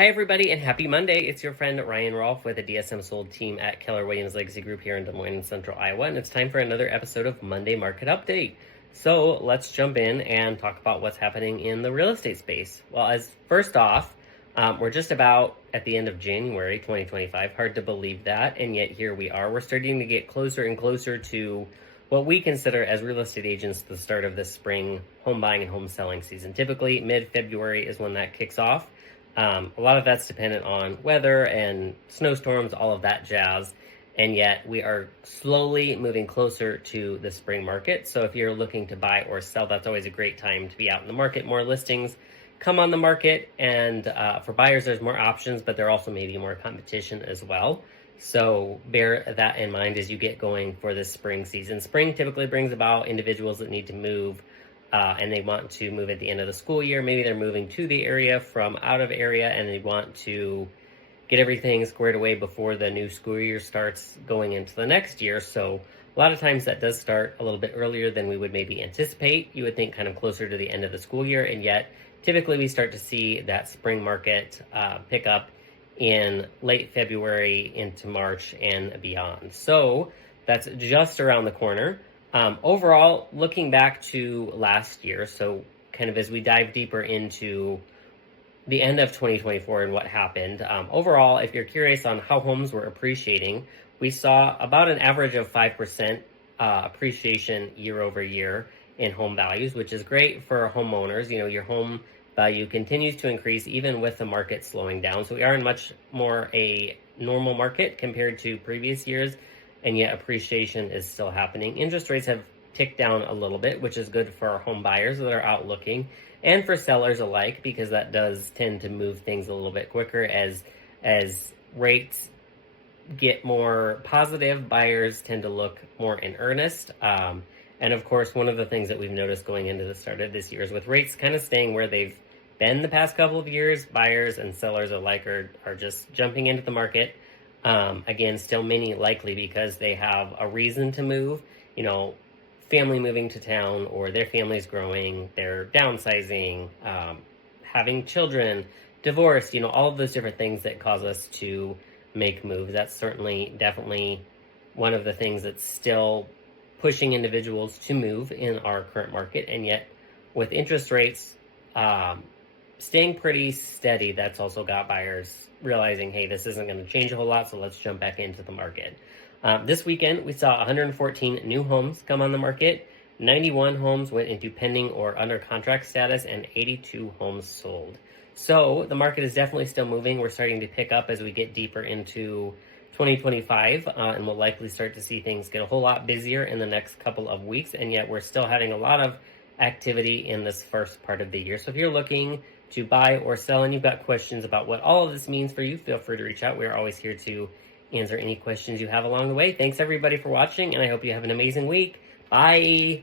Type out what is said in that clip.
Hi, everybody, and happy Monday. It's your friend Ryan Rolfe with the Dsmsold team at Keller Williams Legacy Group here in Des Moines, Central Iowa, and it's time for another episode of Monday Market Update. So let's jump in and talk about what's happening in the real estate space. Well, as first off, we're just about at the end of January 2025. Hard to believe that, and yet here we are. We're starting to get closer and closer to what we consider as real estate agents the start of the spring home buying and home selling season. Typically, mid-February is when that kicks off. A lot of that's dependent on weather and snowstorms, all of that jazz. And yet we are slowly moving closer to the spring market. So if you're looking to buy or sell, that's always a great time to be out in the market. More listings come on the market. And for buyers, there's more options, but there also may be more competition as well. So bear that in mind as you get going for this spring season. Spring typically brings about individuals that need to move and they want to move at the end of the school year. Maybe they're moving to the area from out of area and they want to get everything squared away before the new school year starts going into the next year. So a lot of times that does start a little bit earlier than we would maybe anticipate. You would think kind of closer to the end of the school year, and yet typically we start to see that spring market pick up in late February into March and beyond. So that's just around the corner. Overall, looking back to last year, so kind of as we dive deeper into the end of 2024 and what happened, overall, if you're curious on how homes were appreciating, we saw about an average of 5% appreciation year over year in home values, which is great for homeowners. You know, your home value continues to increase even with the market slowing down. So we are in much more a normal market compared to previous years, and yet appreciation is still happening. Interest rates have ticked down a little bit, which is good for our home buyers that are out looking, and for sellers alike, because that does tend to move things a little bit quicker as rates get more positive. Buyers tend to look more in earnest. And of course, one of the things that we've noticed going into the start of this year is with rates kind of staying where they've been the past couple of years, buyers and sellers alike are just jumping into the market. Again, still many likely because they have a reason to move, you know, family moving to town, or their family's growing, they're downsizing, having children, divorce, you know, all of those different things that cause us to make moves. That's certainly definitely one of the things that's still pushing individuals to move in our current market. And yet with interest rates staying pretty steady, that's also got buyers realizing, hey, this isn't going to change a whole lot, so let's jump back into the market. This weekend, we saw 114 new homes come on the market. 91 homes went into pending or under contract status, and 82 homes sold. So the market is definitely still moving. We're starting to pick up as we get deeper into 2025, and we'll likely start to see things get a whole lot busier in the next couple of weeks, and yet we're still having a lot of activity in this first part of the year. So if you're looking to buy or sell and you've got questions about what all of this means for you, feel free to reach out. We are always here to answer any questions you have along the way. Thanks everybody for watching, and I hope you have an amazing week. Bye.